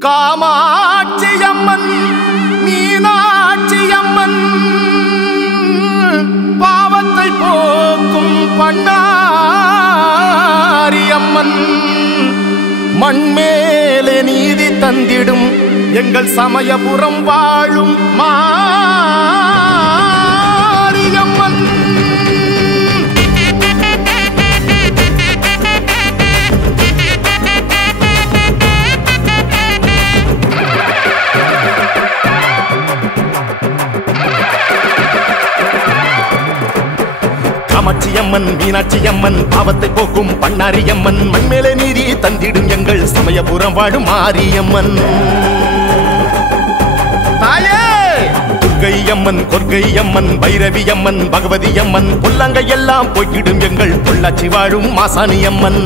காமாட்சியம்மன் மீனாட்சியம்மன் பாவத்தை போக்கும் பண்ணாரியம்மன் மண்மேலே நீதி தந்திடும் எங்கள் சமயபுரம் வாழும் மாரியம்மன் காமாட்சியம்மன் மீனாட்சியம்மன் பாவத்தை போக்கும் பண்ணாரியம்மன் மண்மேலே நீதி தந்திடும் எங்கள் சமயபுரம் வாழும் மாரியம்மன் தாயே துர்க்கையம்மன் கொர்க்கையம்மன் பைரவியம்மன் பகவதியம்மன் புல்லங்கை எல்லாம் போய்க்கிடும் எங்கள் பொள்ளாச்சி வாழும் மாசாணியம்மன்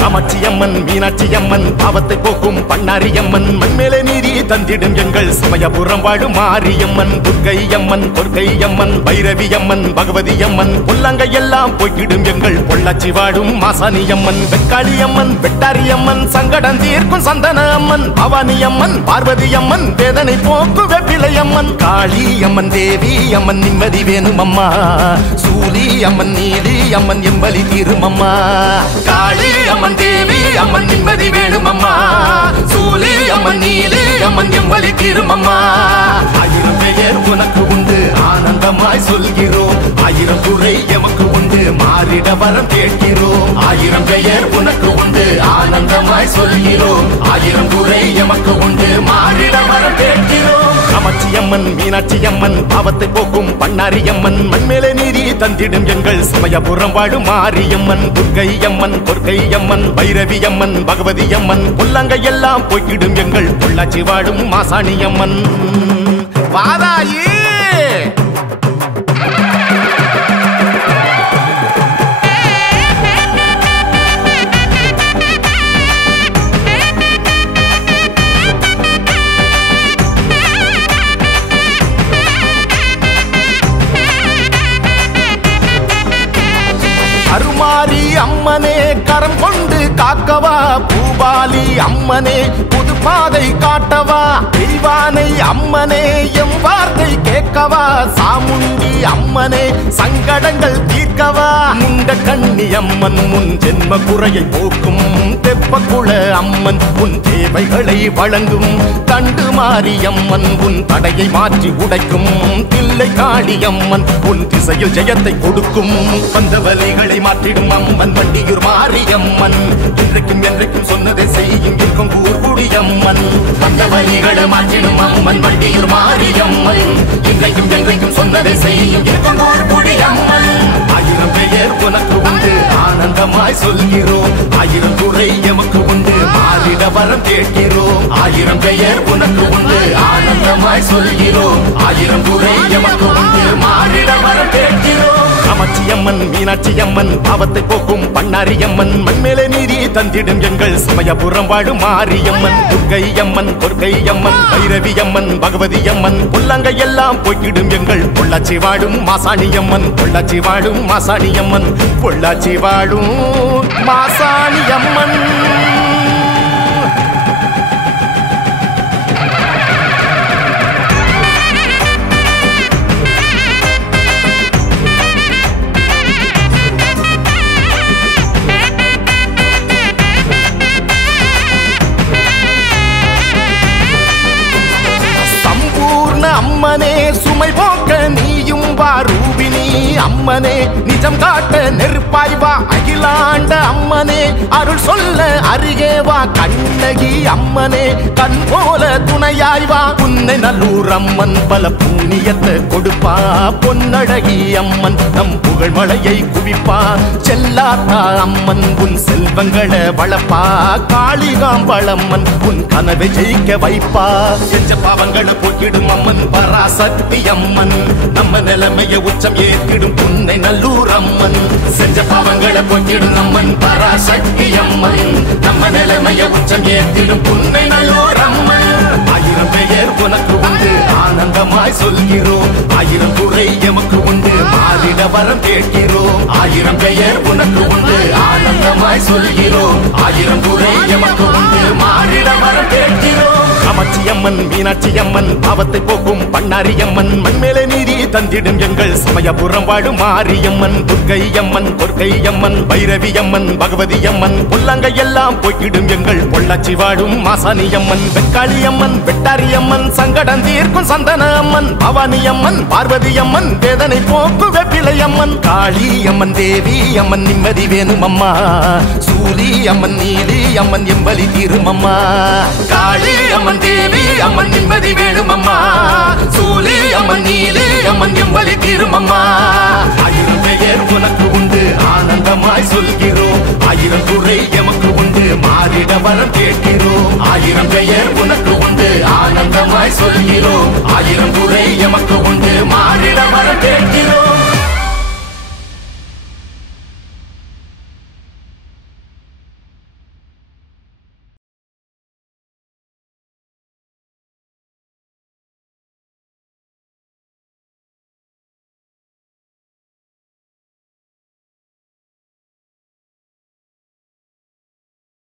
காமாட்சியம்மன் மீனாட்சியம்மன் பாவத்தை போக்கும் பண்ணாரியம்மன் மண்மேலே நீதி தந்திடும் எங்கள் சமயபுரம் வாழும் மாரியம்மன் துர்க்கையம்மன் கொர்க்கையம்மன் பைரவியம்மன் பகவதியம்மன் புல்லங்கை எல்லாம் போய்க்கிடும் எங்கள் பொள்ளாச்சி வாழும் மாசாணியம்மன் வெக்காளியம்மன் வெட்டாரியம்மன் சங்கடம் தீர்க்கும் சந்தன அம்மன் பவானியம்மன் பார்வதியம்மன் வேதனை போக்கு வெப்பிலையம்மன் காளியம்மன் தேவி அம்மன் நிம்மதி வேணும் அம்மா சூலி அம்மன் நீலி அம்மன் எம்பலி தீரும் அம்மா காளி அம்மன் தேவி அம்மன் நிம்மதி வேணும் அம்மா சூலி அம்மன் நீலி அம்மன் எம்பலி தீரும் அம்மா ஆயிரம் பெயர் உனக்கு உண்டு ஆனந்தமாய் சொல்கிறோம் ஆயிரம் குறை எமக்கு உண்டு மாறிட வரம் கேட்கிறோம் ஆயிரம் பெயர் உனக்கு உண்டு ஆனந்தமாய் சொல்கிறோம் ஆயிரம் குறை எமக்கு உண்டு மாறிட வரம் கேட்கிறோம் காமாட்சியம்மன் மீனாட்சியம்மன் பாவத்தை போக்கும் பண்ணாரியம்மன் மண்மேலே நீதி தந்திடும் எங்கள் சமயபுரம் வாழும் மாரியம்மன் துர்க்கையம்மன் கொர்க்கையம்மன் பைரவியம்மன் பகவதியம்மன் புல்லங்கை எல்லாம் போய்க்கிடும் எங்கள் பொள்ளாச்சி வாழும் மாசாணியம்மன் வாதாயி அருமாரி அம்மனே கரம் கொண்டு காக்கவா பூபாலி அம்மனே புது பாதை காட்டவா தெய்வானை அம்மனே எம் வார்த்தை கேட்கவா சாமுண்டி அம்மனே சங்கடங்கள் தீர்க்கவா முண்ட கண்ணி அம்மன் முன் ஜென்ம குறையை போக்கும் தெப்பக்குள அம்மன் உன் தேவைகளை வழங்கும் தண்டு மாரியம்மன் உன் தடையை மாற்றி உடைக்கும் தில்லை காளியம்மன் உன் திசையில் ஜெயத்தை கொடுக்கும் வந்த வலிகளை மாற்றிடும் அம்மன் வண்டியூர் மாரியம்மன் இன்றைக்கும் என்றைக்கும் சொன்னதை செய்யும் இருக்கும் கூர்குடியம்மன் வந்த வலிகளை மாற்றிடும் அம்மன் வண்டியூர் மாரியம்மன் இன்றைக்கும் என்றைக்கும் சொன்னதை செய்யும் இருக்கும் கூர்குடியம்மன் ஆயிரம் பெயர் உனக்கு உண்டு ஆனந்தமாய் சொல்கிறோம் ஆயிரம் குறை எமக்கு உண்டு மாறிட வரம் கேட்கிறோம் ஆயிரம் பெயர் உனக்கு உண்டு ஆனந்தமாய் சொல்கிறோம் ஆயிரம் குறை எமக்கு உண்டு மாறிட வரம் கேட்கிறோம் காமாட்சியம்மன் மீனாட்சியம்மன் பாவத்தை போக்கும் பண்ணாரியம்மன் மண்மேலே நீதி தந்திடும் எங்கள் சமயபுரம் வாழும் மாரியம்மன் துர்க்கையம்மன் கொர்க்கையம்மன் பைரவியம்மன் பகவதியம்மன் புல்லங்கை எல்லாம் போய்க்கிடும் எங்கள் பொள்ளாச்சி வாழும் மாசாணியம்மன் பொள்ளாச்சி வாழும் மாசாணியம்மன் பொள்ளாச்சி வாழும் மாசாணியம்மன் அம்மனே சுமை போக்க நீயும் வா ரூபினி அம்மனே நிஜம் காட்ட நெருப்பாய் வா அகிலாண்ட அம்மனே அருள் சொல்ல அருகே வா கண்ணகி அம்மனே கண் போல துணையாய் வா உன்னை நல்லூர் அம்மன் பல புண்ணியத்தை கொடுப்பா பொன்னழகி அம்மன் நம் புகழ் மழையை குவிப்பா செல்லாத்தா அம்மன் உன் செல்வங்களை வளப்பா காளிகாம்பளம்மன் உன் கனவை ஜெயிக்க வைப்பா செஞ்ச பாவங்களை போக்கிடும் அம்மன் பராசக்தி அம்மன் நம்ம நிலைமைய உச்சம் ஏற்றிடும் புன்னை நல்லூர் அம்மன் செஞ்ச பாவங்களை போக்கிடும் அம்மன் பராசக்தி அம்மன் நம்ம நிலைமைய உச்சம் ஏற்றிடும் புன்னை நல்லூர் அம்மன் ஆயிரம் பெயர் உனக்கு உண்டு ஆனந்தமாய் சொல்கிறோம் ஆயிரம் குறை எமக்கு உண்டு மாறிட வரம் கேட்கிறோம். 1000 பெயர் உனக்கு உண்டு ஆனந்தமாய் சொல்கிறோம். 1000 குறை எமக்கு உண்டு மாறிட வரம் கேட்கிறோம். காமாட்சியம்மன் மீனாட்சியம்மன் பாவத்தை போக்கும் பண்ணாரியம்மன் மண்மேலே நீதி தந்திடும் எங்கள் சமயபுரம் வாழும் மாரியம்மன். துர்க்கையம்மன் கொற்கையம்மன் பைரவியம்மன் பகவதியம்மன் புல்லங்கை எல்லாம் போய்க்கிடும் எங்கள் பொள்ளாச்சி வாழும் மாசாணியம்மன். வெக்காளியம்மன் வெட்டாரியம்மன் சங்கடம் தீர்க்கும் சந்தன அம்மன். பவானியம்மன் பார்வதியம்மன் வேதனை போக்கு வெப்பிலையம்மன். காளியம்மன் தேவி அம்மன் நிம்மதி வேணும் அம்மா. சூரி அம்மன் நீலி அம்மன் எம்பலி தீரும் அம்மா. காளியம்மன் தேவி அம்மன் நிம்மதி வேணும் அம்மா. சூலி அம்மன் நீலி அம்மன் எம்பலி தீரும் அம்மா. 1000 பெயர் உனக்கு உண்டு ஆனந்தமாய் சொல்கிறோம். 1000 குறை எமக்கு உண்டு மாறிட வரம் கேட்கிறோம். 1000 பெயர் உனக்கு உண்டு ஆனந்தமாய் சொல்கிறோம். 1000 குறை எமக்கு உண்டு